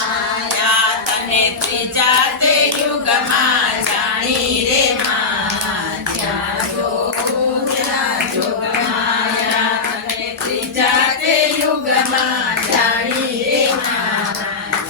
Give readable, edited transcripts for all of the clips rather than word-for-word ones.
માયા તને ત્રીજા તે યુગમાં જાણી રે માં જ્યાં જોઉં ત્યાં જોગ માયા તને ત્રીજા તે યુગમાં જાણી રે માં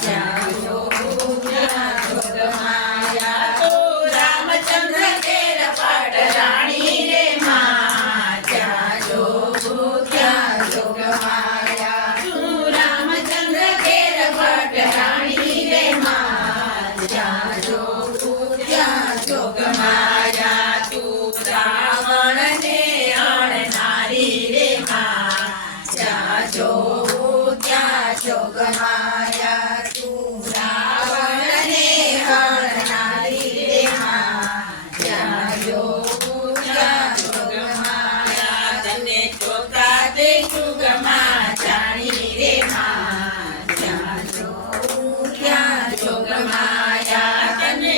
જ્યાં જોઉં ત્યાં જોગ માયા તો રામચંદ્ર કેર પાટ રાણી રે માં જ્યાં જોઉં ત્યાં જોગ માયા તું રામચંદ્ર કેર પાટ રાણી રે માં જ્યાં જોઉં ત્યાં જોગ માયા તું રાવણને અણનારી રે માં જ્યાં જોઉં ત્યાં જોગ માયા તું રાવણને અણનારી રે માં જ્યાં જોઉં ત્યાં જોગ માયા તને જોતા તે યુગમાં જાણી રે માં જ્યાં જોઉં ત્યાં જોગ માયા તને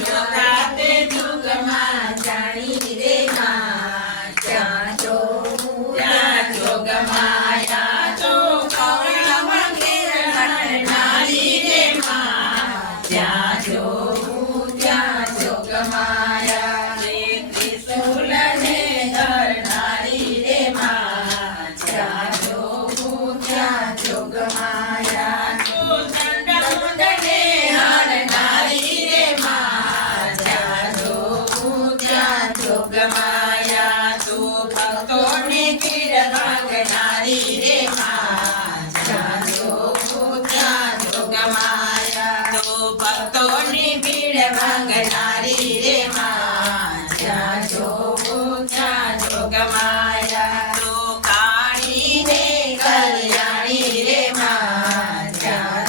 જોતા તે યુગમાં જાણી રે માં જ્યાં જોઉં ત્યાં જોગ માયા તો કરુણા મંગેર હરનારી રે માં જ્યાં જોઉં ત્યાં જોગ માયા રે ત્રિશૂલને ધરનારી રે માં જ્યાં જોઉં ત્યાં જોગ માયા તું ચંડમુંડને હરનારી રે માં જ્યાં જોઉં ત્યાં જોગ માયા તું ભક્તોને કીડ ભાગનારી રે માં જ્યાં જોઉં ત્યાં જોગ માયા તું ભક્તોની ભીડ ભાગનારી રે માં જ્યાં જોઉં ત્યાં જોગ માયા તું કાળીને કલ્યાણી રે માં જ્યાં